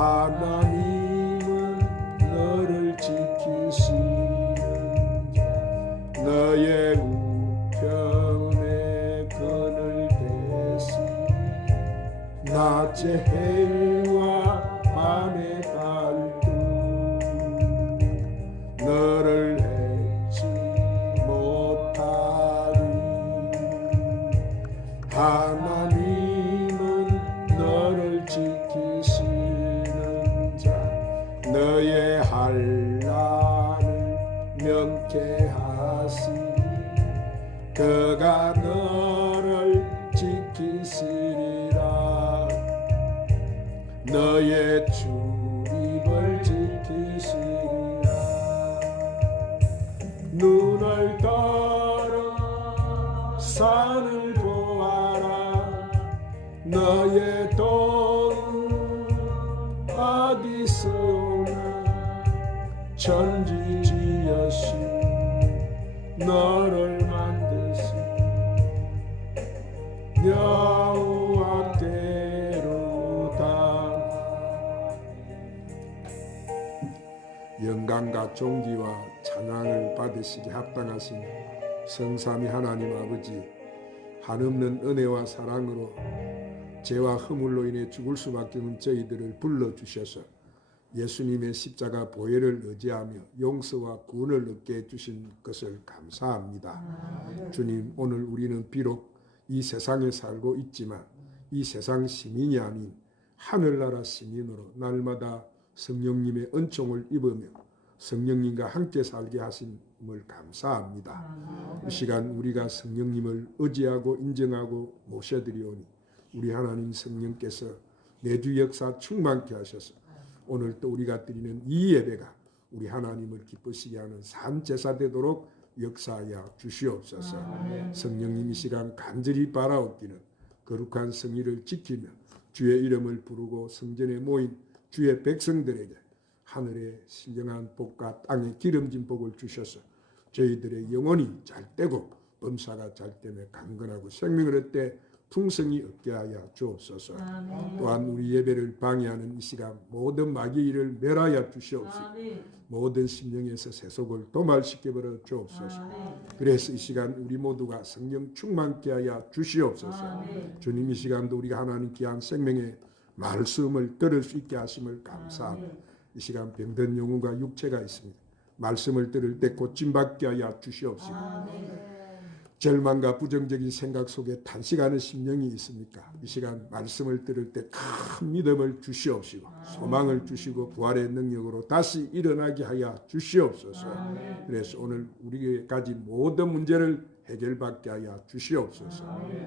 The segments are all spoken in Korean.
하나님은 너를 지키시는 자 너의 우편에 그늘 대시 낮에 해와 밤에 달도 너를 해치 못하리 하나님은 너를 지키시는 자 너의 한란을 명쾌하시니 그가 너를 지키시리라 너의 출입을 지키시리라 눈을 들어 산을 보아라 너의 돈 어디서 오나 천지지으신 너를 만드신 여호와께로다 영광과 존귀와 찬양을 받으시기 합당하신 성삼위 하나님 아버지 한없는 은혜와 사랑으로 죄와 허물로 인해 죽을 수밖에 없는 저희들을 불러주셔서 예수님의 십자가 보혈을 의지하며 용서와 구원을 얻게 해주신 것을 감사합니다. 주님 오늘 우리는 비록 이 세상에 살고 있지만 이 세상 시민이 아닌 하늘나라 시민으로 날마다 성령님의 은총을 입으며 성령님과 함께 살게 하심을 감사합니다. 이 시간 우리가 성령님을 의지하고 인정하고 모셔드리오니 우리 하나님 성령께서 내주 역사 충만케 하셔서 오늘 또 우리가 드리는 이 예배가 우리 하나님을 기쁘시게 하는 산제사 되도록 역사하여 주시옵소서. 성령님 이 시간 간절히 바라옵기는 거룩한 성의를 지키며 주의 이름을 부르고 성전에 모인 주의 백성들에게 하늘의 신령한 복과 땅의 기름진 복을 주셔서 저희들의 영혼이 잘 되고 범사가 잘 되며 강건하고 생명을 얻되 풍성이 얻게 하여 주옵소서. 또한 우리 예배를 방해하는 이 시간 모든 마귀의 일을 멸하여 주시옵소서. 모든 심령에서 세속을 도말시켜버려 주옵소서. 그래서 이 시간 우리 모두가 성령 충만케 하여 주시옵소서. 주님 이 시간도 우리가 하나님 귀한 생명의 말씀을 들을 수 있게 하심을 감사합니다. 이 시간 병든 영혼과 육체가 있습니다. 말씀을 들을 때 고침받게 하여 주시옵시고 절망과 부정적인 생각 속에 탄식하는 심령이 있습니까? 이 시간 말씀을 들을 때 큰 믿음을 주시옵시고 소망을 주시고 부활의 능력으로 다시 일어나게 하여 주시옵소서. 그래서 오늘 우리에게 가진 모든 문제를 해결받게 하여 주시옵소서.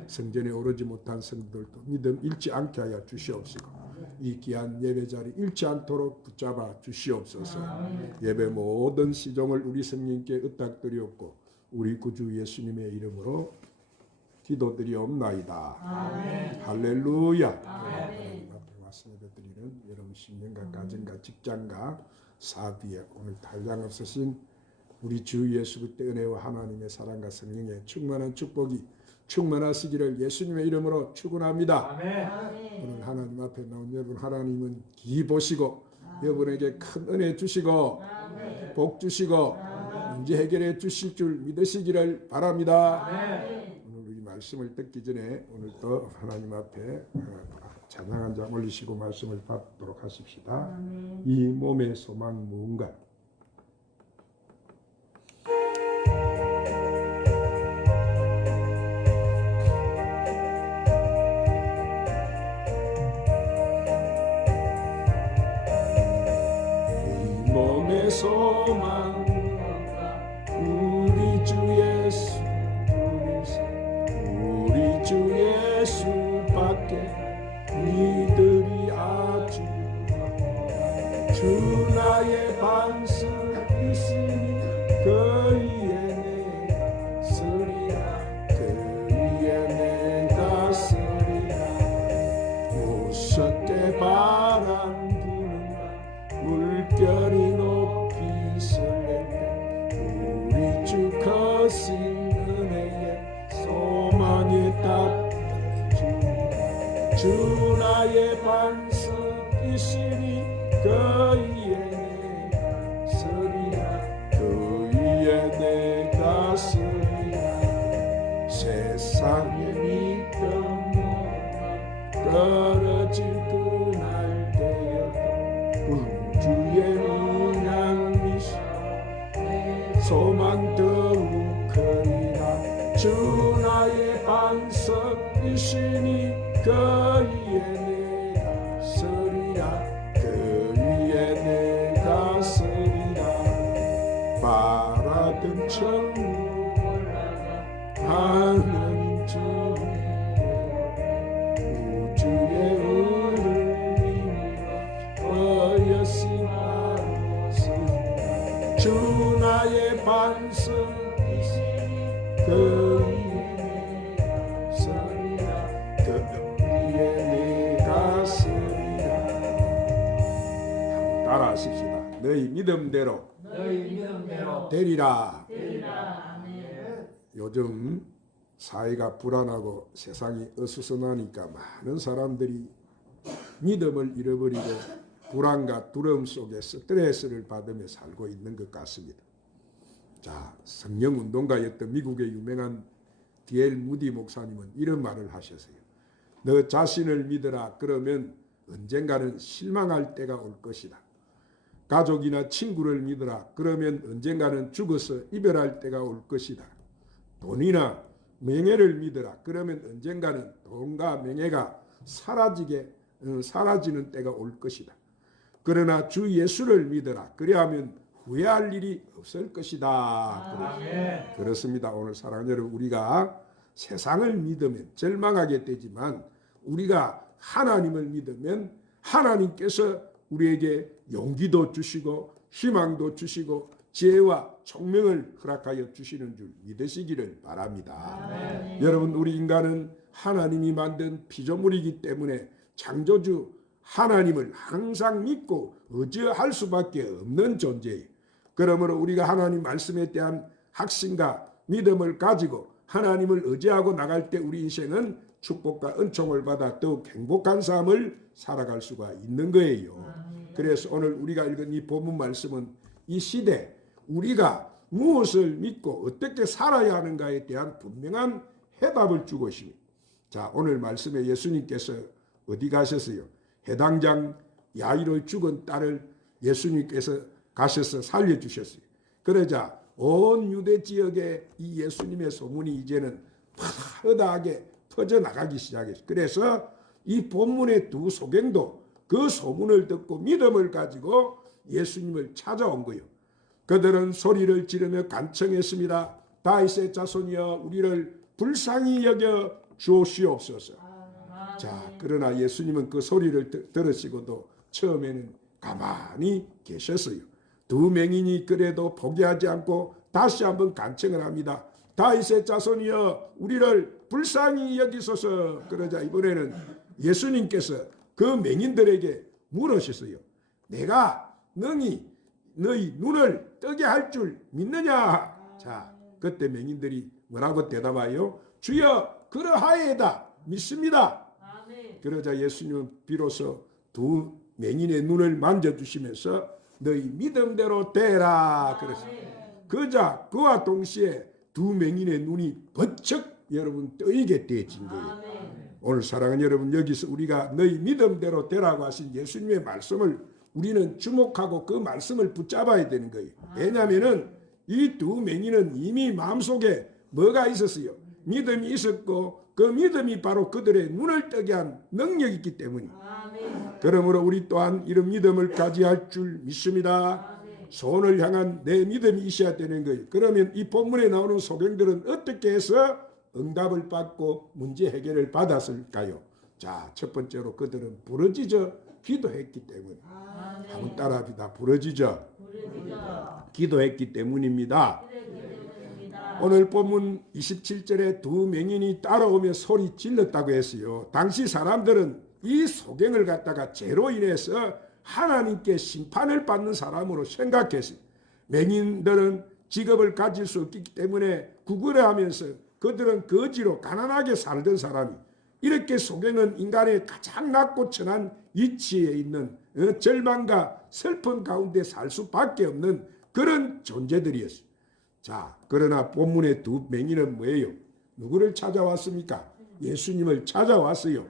성전에 오르지 못한 성도들도 믿음 잃지 않게 하여 주시옵시고 이 귀한 예배 자리 잃지 않도록 붙잡아 주시옵소서. 예배 모든 시종을 우리 성령님께 의탁드리옵고 우리 구주 예수님의 이름으로 기도드리옵나이다. 아멘. 할렐루야. 하나님 앞에 와서 예배드리는 여러분 신령과 가정과 직장과 사업에 오늘 탈장 없으신 우리 주 예수 그리스도의 은혜와 하나님의 사랑과 성령의 충만한 축복이 충만하시기를 예수님의 이름으로 축원합니다. 아멘. 오늘 하나님 앞에 나온 여러분 하나님은 기 보시고 여러분에게 큰 은혜 주시고 복 주시고 문제 해결해 주실 줄 믿으시기를 바랍니다. 오늘 우리 말씀을 듣기 전에 오늘도 하나님 앞에 찬양 한 장 올리시고 말씀을 받도록 하십시다. 이 몸의 소망 무언가. 이 몸의 소망 우리 주 예수 우리 주 예수밖에 니들이 아주 주 나의 반석 있으니 그 위에 내가 서리라 그 위에 내가 서리라 무섭게 바람 부는 물결이 높이 설레네 우리 주 거신 은혜에 소망이 딱 주 나의 반석 있으니 그 위에 내가 서리라. 그 위에 내가 서리라. 세상에 믿던 뭐가 떨어질 그날 되어도 주의 은양 미소 소망 더욱 크리라. 주 나의 반석이시니 그 위에 내가 서리라. 그 위에 내가 서리라. 바라던 천국 올라가 하나님 주님께 우주의 은을 어여시마로서 주 나의 반석이시니 그 위에 내가 서리라. 그 위에 내가 서리라. 따라하십시다. 너희 믿음대로 되리라. 요즘 사회가 불안하고 세상이 어수선하니까 많은 사람들이 믿음을 잃어버리고 불안과 두려움 속에 스트레스를 받으며 살고 있는 것 같습니다. 자, 성령운동가였던 미국의 유명한 D.L. 무디 목사님은 이런 말을 하셨어요. 너 자신을 믿어라. 그러면 언젠가는 실망할 때가 올 것이다. 가족이나 친구를 믿어라. 그러면 언젠가는 죽어서 이별할 때가 올 것이다. 돈이나 명예를 믿어라. 그러면 언젠가는 돈과 명예가 사라지는 때가 올 것이다. 그러나 주 예수를 믿어라. 그래야면 후회할 일이 없을 것이다. 그렇습니다. 오늘 사랑하는 여러분, 우리가 세상을 믿으면 절망하게 되지만 우리가 하나님을 믿으면 하나님께서 우리에게 용기도 주시고 희망도 주시고 지혜와 총명을 허락하여 주시는 줄 믿으시기를 바랍니다. 여러분, 우리 인간은 하나님이 만든 피조물이기 때문에 창조주 하나님을 항상 믿고 의지할 수밖에 없는 존재예요. 그러므로 우리가 하나님 말씀에 대한 확신과 믿음을 가지고 하나님을 의지하고 나갈 때 우리 인생은 축복과 은총을 받아 더욱 행복한 삶을 살아갈 수가 있는 거예요. 그래서 오늘 우리가 읽은 이 본문 말씀은 이 시대 우리가 무엇을 믿고 어떻게 살아야 하는가에 대한 분명한 해답을 주고 있습니다. 자, 오늘 말씀에 예수님께서 어디 가셨어요? 해당장 야이로 죽은 딸을 예수님께서 가셔서 살려주셨어요. 그러자 온 유대 지역에 이 예수님의 소문이 이제는 파다하게 퍼져나가기 시작했어요. 그래서 이 본문의 두 소경도 그 소문을 듣고 믿음을 가지고 예수님을 찾아온 거예요. 그들은 소리를 지르며 간청했습니다. 다윗의 자손이여 우리를 불쌍히 여겨 주옵시옵소서. 자, 그러나 예수님은 그 소리를 들으시고도 처음에는 가만히 계셨어요. 두 맹인이 그래도 포기하지 않고 다시 한번 간청을 합니다. 다윗의 자손이여 우리를 불쌍히 여기소서. 그러자 이번에는 예수님께서 그 맹인들에게 물으셨어요. 내가 너희 눈을 뜨게 할 줄 믿느냐? 자, 그때 맹인들이 뭐라고 대답하여? 주여 그러하이다. 믿습니다. 그러자 예수님은 비로소 두 맹인의 눈을 만져주시면서 너희 믿음대로 되라 그랬습니다. 그자 그와 동시에 두 맹인의 눈이 번쩍 여러분 뜨이게 되어진 거예요. 오늘 사랑하는 여러분, 여기서 우리가 너희 믿음대로 되라고 하신 예수님의 말씀을 우리는 주목하고 그 말씀을 붙잡아야 되는 거예요. 왜냐하면 이 두 맹인은 이미 마음속에 뭐가 있었어요? 믿음이 있었고 그 믿음이 바로 그들의 눈을 뜨게 한 능력이 있기 때문이에요. 그러므로 우리 또한 이런 믿음을 가져야 할 줄 믿습니다. 소원을 향한 내 믿음이 있어야 되는 거예요. 그러면 이 본문에 나오는 소경들은 어떻게 해서 응답을 받고 문제 해결을 받았을까요? 자, 첫 번째로 그들은 부르짖어 기도했기 때문에. 한번 따라합니다. 부르짖어 기도했기 때문입니다. 오늘 본문 27절에 두 맹인이 따라오며 소리 질렀다고 했어요. 당시 사람들은 이 소경을 갖다가 죄로 인해서 하나님께 심판을 받는 사람으로 생각했어요. 맹인들은 직업을 가질 수 없기 때문에 구걸하면서 그들은 거지로 가난하게 살던 사람이, 이렇게 소경은 인간의 가장 낮고 천한 위치에 있는 절망과 슬픔 가운데 살 수밖에 없는 그런 존재들이었어요. 자, 그러나 본문의 두 맹인은 뭐예요? 누구를 찾아왔습니까? 예수님을 찾아왔어요.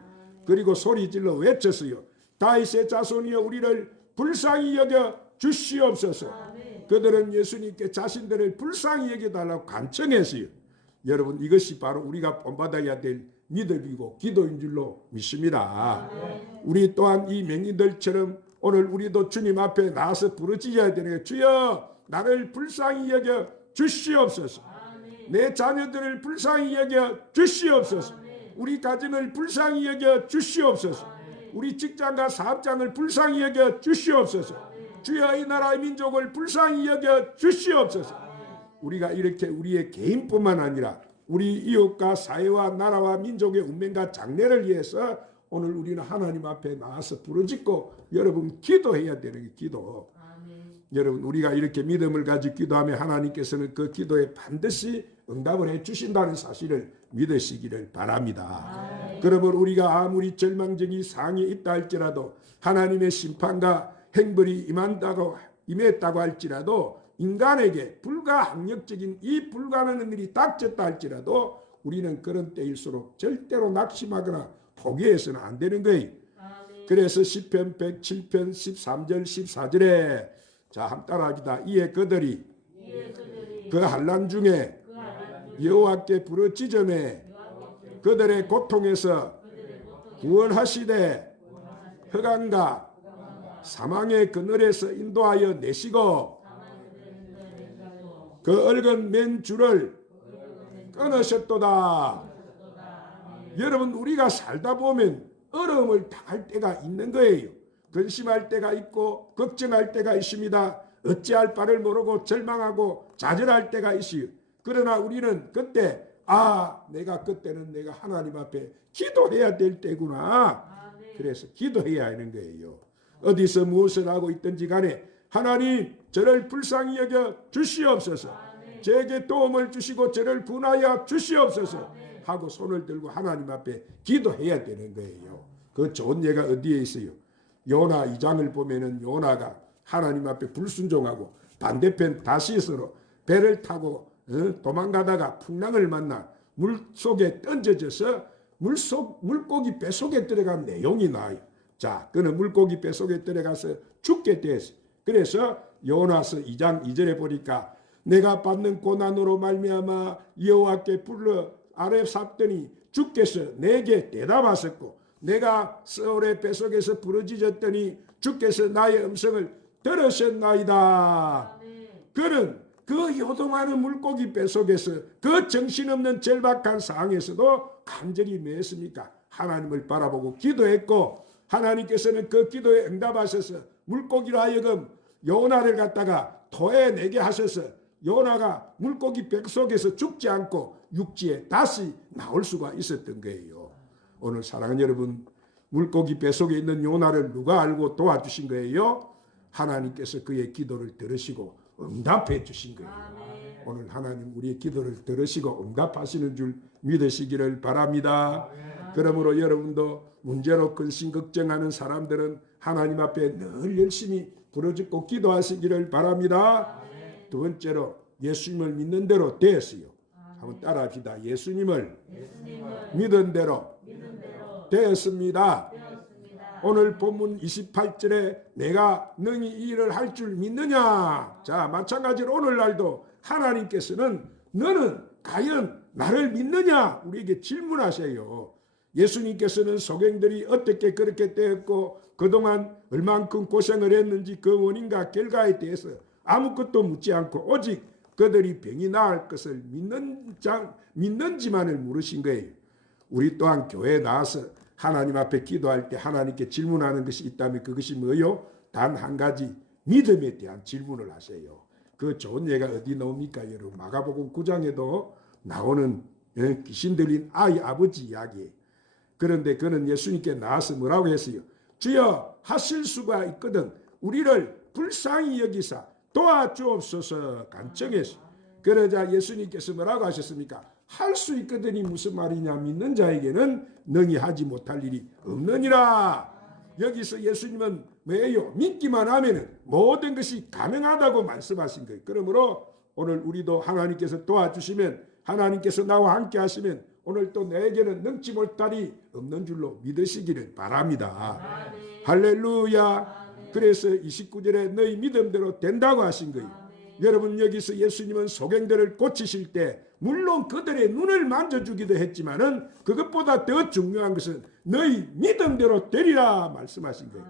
그리고 소리질러 외쳤어요. 다윗의 자손이여 우리를 불쌍히 여겨 주시옵소서. 그들은 예수님께 자신들을 불쌍히 여겨달라고 간청했어요. 여러분, 이것이 바로 우리가 본받아야 될 믿음이고 기도인 줄로 믿습니다. 우리 또한 이 맹인들처럼 오늘 우리도 주님 앞에 나와서 부르짖어야 되는 거예요. 주여 나를 불쌍히 여겨 주시옵소서. 내 자녀들을 불쌍히 여겨 주시옵소서. 우리 가정을 불쌍히 여겨 주시옵소서. 우리 직장과 사업장을 불쌍히 여겨 주시옵소서. 주여 이 나라의 민족을 불쌍히 여겨 주시옵소서. 우리가 이렇게 우리의 개인뿐만 아니라 우리 이웃과 사회와 나라와 민족의 운명과 장래를 위해서 오늘 우리는 하나님 앞에 나와서 부르짖고 여러분 기도해야 되는 게 기도. 여러분 우리가 이렇게 믿음을 가지고 기도하면 하나님께서는 그 기도에 반드시 응답을 해주신다는 사실을 믿으시기를 바랍니다. 그러면 우리가 아무리 절망적인 상황에 있다 할지라도 하나님의 심판과 행벌이 임했다고 할지라도 인간에게 불가항력적인 이 불가능한 일이 닥쳤다 할지라도 우리는 그런 때일수록 절대로 낙심하거나 포기해서는 안 되는 거예요. 그래서 시편 107편 13절 14절에 자, 한번 따라합니다. 이에 그들이 그 환난 중에 여호와께 부르짖으매 그들의 고통에서 구원하시되 흑암과 사망의 그늘에서 인도하여 내시고 그 얽은 맨 줄을 끊으셨도다. 여러분 우리가 살다 보면 어려움을 당할 때가 있는 거예요. 근심할 때가 있고 걱정할 때가 있습니다. 어찌할 바를 모르고 절망하고 좌절할 때가 있어요. 그러나 우리는 그때 내가 그때는 내가 하나님 앞에 기도해야 될 때구나. 그래서 기도해야 하는 거예요. 어디서 무엇을 하고 있든지 간에 하나님 저를 불쌍히 여겨 주시옵소서. 저에게 도움을 주시고 저를 분하여 주시옵소서 하고 손을 들고 하나님 앞에 기도해야 되는 거예요. 그 좋은 예가 어디에 있어요? 요나 2장을 보면은 요나가 하나님 앞에 불순종하고 반대편 다시스로 배를 타고 도망가다가 풍랑을 만나 물속에 던져져서 물고기 뱃속에 들어간 내용이 나와요. 자, 그는 물고기 뱃속에 들어가서 죽게 됐어요. 그래서 요나서 2장 2절에 보니까 내가 받는 고난으로 말미암아 여호와께 불러 아뢰 삽더니 주께서 내게 대답하셨고 내가 서울의 뱃속에서 부르짖었더니 주께서 나의 음성을 들으셨나이다. 그는 그 요동하는 물고기 뱃속에서 그 정신없는 절박한 상황에서도 간절히 뭐했습니까? 하나님을 바라보고 기도했고 하나님께서는 그 기도에 응답하셔서 물고기로 하여금 요나를 갖다가 토해내게 하셔서 요나가 물고기 뱃속에서 죽지 않고 육지에 다시 나올 수가 있었던 거예요. 오늘 사랑하는 여러분, 물고기 뱃속에 있는 요나를 누가 알고 도와주신 거예요? 하나님께서 그의 기도를 들으시고 응답해 주신 거예요. 오늘 하나님 우리의 기도를 들으시고 응답하시는 줄 믿으시기를 바랍니다. 그러므로 여러분도 문제로 근심 걱정하는 사람들은 하나님 앞에 늘 열심히 부르짖고 기도하시기를 바랍니다. 두 번째로 예수님을 믿는 대로 되었어요. 한번 따라합시다. 예수님을 믿은 대로 되었습니다. 오늘 본문 28절에 내가 능히 이 일을 할 줄 믿느냐. 자, 마찬가지로 오늘날도 하나님께서는 너는 과연 나를 믿느냐 우리에게 질문하세요. 예수님께서는 소경들이 어떻게 그렇게 되었고 그동안 얼만큼 고생을 했는지 그 원인과 결과에 대해서 아무것도 묻지 않고 오직 그들이 병이 나을 것을 믿는지만을 물으신 거예요. 우리 또한 교회에 나와서 하나님 앞에 기도할 때 하나님께 질문하는 것이 있다면 그것이 뭐요? 단 한 가지 믿음에 대한 질문을 하세요. 그 좋은 예가 어디 나옵니까? 여러분 마가복음 9장에도 나오는 귀신 들린 아이 아버지 이야기예요. 그런데 그는 예수님께 나와서 뭐라고 했어요? 주여 하실 수가 있거든 우리를 불쌍히 여기사 도와주옵소서 간청했어요. 그러자 예수님께서 뭐라고 하셨습니까? 할 수 있거든이 무슨 말이냐. 믿는 자에게는 능히 하지 못할 일이 없느니라. 여기서 예수님은 뭐예요? 믿기만 하면 모든 것이 가능하다고 말씀하신 거예요. 그러므로 오늘 우리도 하나님께서 도와주시면, 하나님께서 나와 함께 하시면 오늘 또 내게는 능치 못할이 없는 줄로 믿으시기를 바랍니다. 할렐루야. 그래서 29절에 너희 믿음대로 된다고 하신 거예요. 여러분, 여기서 예수님은 소경들을 고치실 때 물론 그들의 눈을 만져주기도 했지만은 그것보다 더 중요한 것은 너희 믿음대로 되리라 말씀하신 거예요.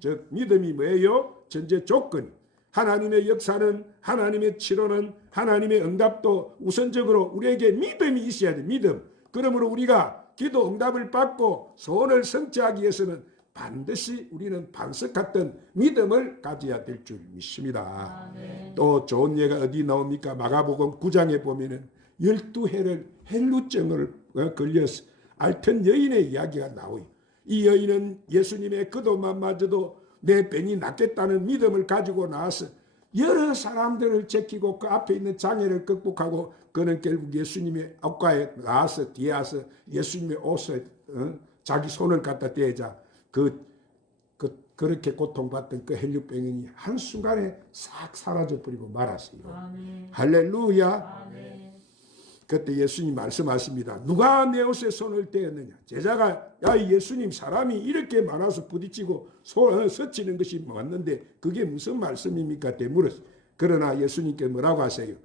즉 믿음이 뭐예요? 전제 조건. 하나님의 역사는, 하나님의 치료는, 하나님의 응답도 우선적으로 우리에게 믿음이 있어야 돼. 믿음. 그러므로 우리가 기도 응답을 받고 소원을 성취하기 위해서는 반드시 우리는 반석 같은 믿음을 가져야 될 줄 믿습니다. 또 좋은 예가 어디 나옵니까? 마가복음 9장에 보면은 12해를 헬루증을 걸려서 앓던 여인의 이야기가 나와요. 이 여인은 예수님의 기도만 마저도 내 병이 낫겠다는 믿음을 가지고 나와서 여러 사람들을 제키고 그 앞에 있는 장애를 극복하고 그는 결국 예수님의 옷가에 나와서 뒤에 와서 예수님의 옷에 자기 손을 갖다 대자 그렇게 고통받던 그 헬류병이 한순간에 싹 사라져버리고 말았어요. 아멘. 할렐루야. 아멘. 그때 예수님 말씀하십니다. 누가 내 옷에 손을 떼었느냐. 제자가 야 예수님, 사람이 이렇게 많아서 부딪히고 서치는 것이 맞는데 그게 무슨 말씀입니까? 물었어요. 그러나 예수님께 뭐라고 하세요?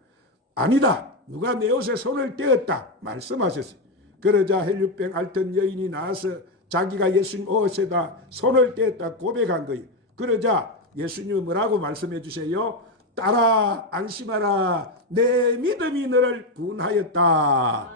아니다. 누가 내 옷에 손을 떼었다 말씀하셨어요. 그러자 헬류병 앓던 여인이 나와서 자기가 예수님 옷에다 손을 떼었다 고백한 거예요. 그러자 예수님은 뭐라고 말씀해 주세요? 따라 안심하라. 내 믿음이 너를 구원하였다.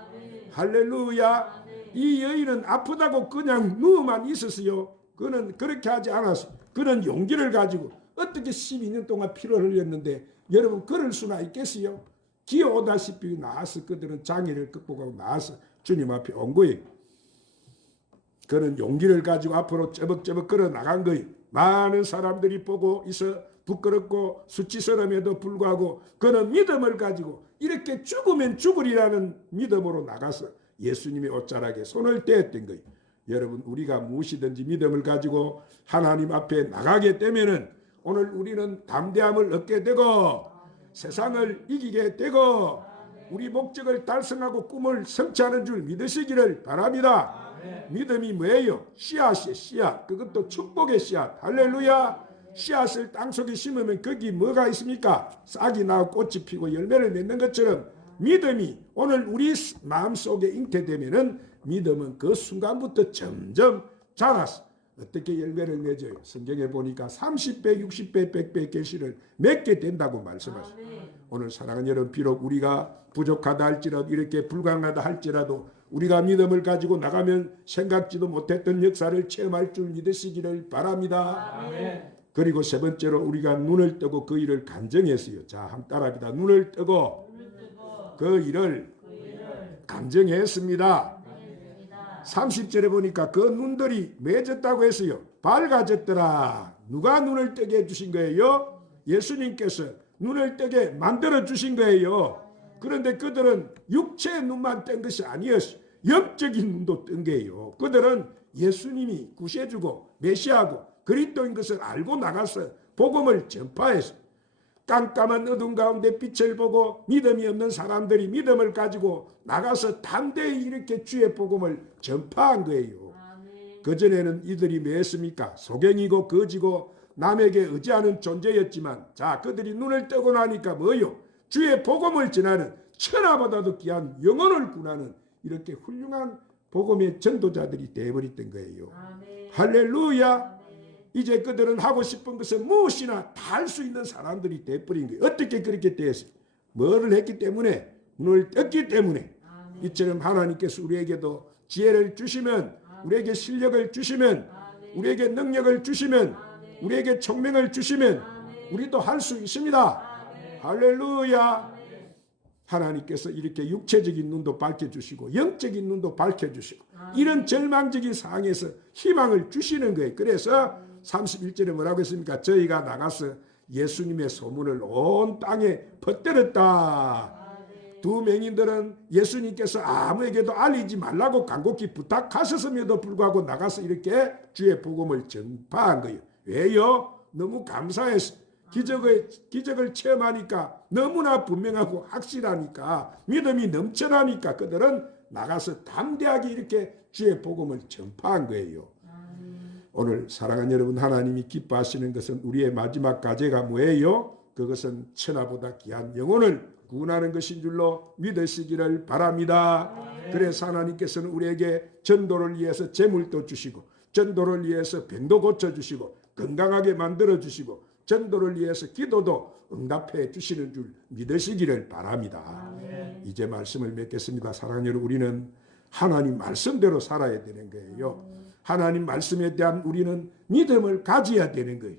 아멘. 할렐루야. 아멘. 이 여인은 아프다고 그냥 누워만 있었어요. 그는 그렇게 하지 않았어요. 그는 용기를 가지고 어떻게 12년 동안 피를 흘렸는데 여러분 그럴 수나 있겠어요? 기어오다시피 나와서 그들은 장애를 극복하고 나와서 주님 앞에 온 거예요. 그는 용기를 가지고 앞으로 쩌벅쩌벅 걸어 나간 거예요. 많은 사람들이 보고 있어 부끄럽고 수치스러움에도 불구하고 그는 믿음을 가지고 이렇게 죽으면 죽으리라는 믿음으로 나가서 예수님의 옷자락에 손을 떼었던 거예요. 여러분, 우리가 무엇이든지 믿음을 가지고 하나님 앞에 나가게 되면은 오늘 우리는 담대함을 얻게 되고 세상을 이기게 되고 우리 목적을 달성하고 꿈을 성취하는 줄 믿으시기를 바랍니다. 믿음이 뭐예요? 씨앗이에요. 씨앗. 그것도 축복의 씨앗. 할렐루야. 씨앗을 땅속에 심으면 거기 뭐가 있습니까? 싹이 나고 꽃이 피고 열매를 맺는 것처럼 믿음이 오늘 우리 마음속에 잉태되면은 믿음은 그 순간부터 점점 자라서 어떻게 열매를 맺어요? 성경에 보니까 30배, 60배, 100배 계시를 맺게 된다고 말씀하시죠. 오늘 사랑하는 여러분, 비록 우리가 부족하다 할지라도 이렇게 불가능하다 할지라도 우리가 믿음을 가지고 나가면 생각지도 못했던 역사를 체험할 줄 믿으시기를 바랍니다. 아멘. 그리고 세 번째로 우리가 눈을 뜨고 그 일을 간증했어요. 자, 한번 따라합니다. 눈을 뜨고 그 일을 간증했습니다. 30절에 보니까 그 눈들이 맺었다고 했어요. 밝아졌더라. 누가 눈을 뜨게 해주신 거예요? 예수님께서 눈을 뜨게 만들어 주신 거예요. 그런데 그들은 육체의 눈만 뜬 것이 아니었어요. 영적인 눈도 뜬 거예요. 그들은 예수님이 구세주고 메시아고 그리스도인 것을 알고 나가서 복음을 전파했어요. 깜깜한 어둠 가운데 빛을 보고 믿음이 없는 사람들이 믿음을 가지고 나가서 담대히 이렇게 주의 복음을 전파한 거예요. 그전에는 이들이 뭐였습니까? 소경이고 거지고 남에게 의지하는 존재였지만 자, 그들이 눈을 뜨고 나니까 뭐요? 주의 복음을 전하는 천하보다도 귀한 영혼을 구하는 이렇게 훌륭한 복음의 전도자들이 되어버렸던 거예요. 아멘. 할렐루야. 아멘. 이제 그들은 하고 싶은 것은 무엇이나 다 할 수 있는 사람들이 되어버린 거예요. 어떻게 그렇게 되었어요? 뭐를 했기 때문에? 눈을 떴기 때문에. 아멘. 이처럼 하나님께서 우리에게도 지혜를 주시면, 아멘. 우리에게 실력을 주시면, 아멘. 우리에게 능력을 주시면, 아멘. 우리에게 총명을 주시면 아멘. 우리도 할 수 있습니다. 아멘. 할렐루야. 하나님께서 이렇게 육체적인 눈도 밝혀주시고 영적인 눈도 밝혀주시고 이런 절망적인 상황에서 희망을 주시는 거예요. 그래서 31절에 뭐라고 했습니까? 저희가 나가서 예수님의 소문을 온 땅에 퍼뜨렸다. 두 맹인들은 예수님께서 아무에게도 알리지 말라고 간곡히 부탁하셨음에도 불구하고 나가서 이렇게 주의 복음을 전파한 거예요. 왜요? 너무 감사해서 기적을 체험하니까 너무나 분명하고 확실하니까 믿음이 넘쳐나니까 그들은 나가서 담대하게 이렇게 주의 복음을 전파한 거예요. 오늘 사랑하는 여러분, 하나님이 기뻐하시는 것은 우리의 마지막 과제가 뭐예요? 그것은 천하보다 귀한 영혼을 구원하는 것인 줄로 믿으시기를 바랍니다. 그래서 하나님께서는 우리에게 전도를 위해서 재물도 주시고, 전도를 위해서 병도 고쳐주시고, 건강하게 만들어주시고, 전도를 위해서 기도도 응답해 주시는 줄 믿으시기를 바랍니다. 이제 말씀을 맺겠습니다. 사랑하는 여러분, 우리는 하나님 말씀대로 살아야 되는 거예요. 하나님 말씀에 대한 우리는 믿음을 가져야 되는 거예요.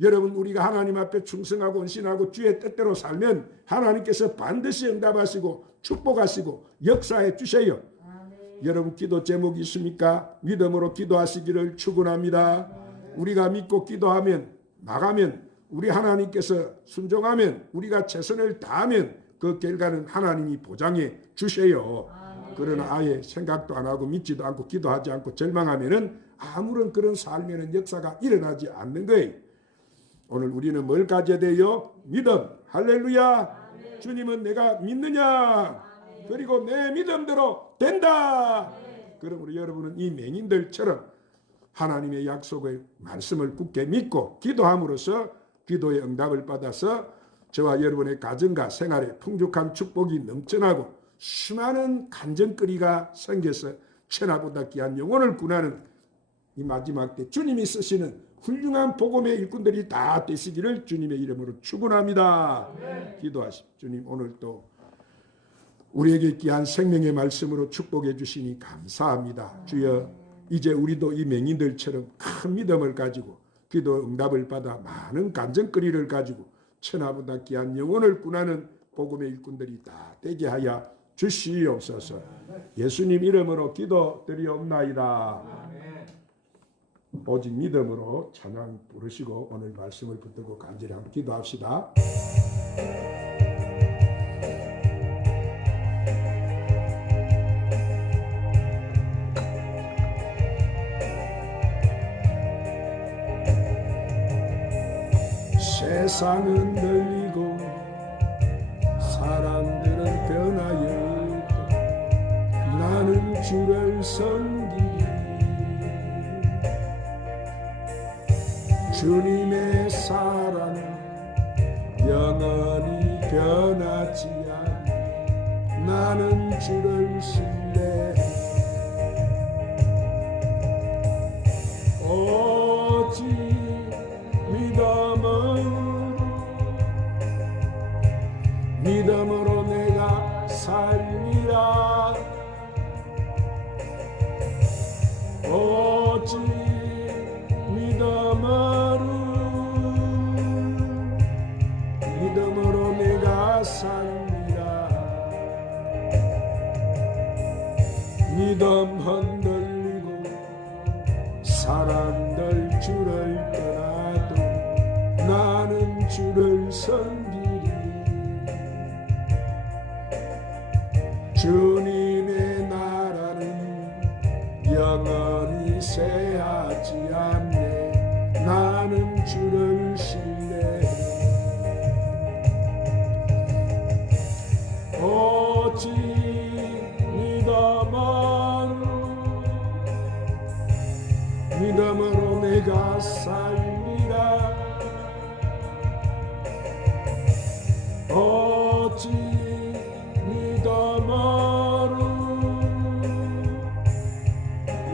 여러분, 우리가 하나님 앞에 충성하고 헌신하고 주의 뜻대로 살면 하나님께서 반드시 응답하시고 축복하시고 역사해 주셔요. 여러분, 기도 제목이 있습니까? 믿음으로 기도하시기를 축원합니다. 우리가 믿고 기도하면, 나가면, 우리 하나님께서 순종하면, 우리가 최선을 다하면 그 결과는 하나님이 보장해 주셔요. 그러나 아예 생각도 안 하고 믿지도 않고 기도하지 않고 절망하면은 아무런 그런 삶에는 역사가 일어나지 않는 거예요. 오늘 우리는 뭘 가져야 돼요? 믿음. 할렐루야. 주님은 내가 믿느냐? 그리고 내 믿음대로 된다. 그럼 우리 여러분은 이 맹인들처럼 하나님의 약속의 말씀을 굳게 믿고 기도함으로써 기도의 응답을 받아서 저와 여러분의 가정과 생활에 풍족한 축복이 넘쳐나고 수많은 간증거리가 생겨서 천하보다 귀한 영혼을 구하는 이 마지막 때 주님이 쓰시는 훌륭한 복음의 일꾼들이 다 되시기를 주님의 이름으로 축원합니다. 기도하십시오. 주님, 오늘 또 우리에게 귀한 생명의 말씀으로 축복해 주시니 감사합니다. 주여, 이제 우리도 이 맹인들처럼 큰 믿음을 가지고 기도 응답을 받아 많은 간증거리를 가지고 천하보다 귀한 영혼을 구하는 복음의 일꾼들이 다 되게 하여 주시옵소서. 예수님 이름으로 기도드리옵나이다. 오직 믿음으로 찬양 부르시고 오늘 말씀을 붙들고 간절히 한번 기도합시다. 세상은 늘리고 사람들은 변하여 나는 주를 섬기리. 주님의 사랑은 영원히 변하지 않네. 나는 주를 신뢰해. 오직 믿음으로 내가 살리라. 오직 믿음으로 내가 살리라. 믿음 흔들리고 사람들 주를 떠나도 나는 주를 섬기리. 주님의 나라는 영원히 쇠하지 않네. 나는 주를 신뢰해. 오직 믿음으로 내가 살리라. 오직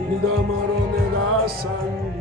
믿음으로 내가 살리라.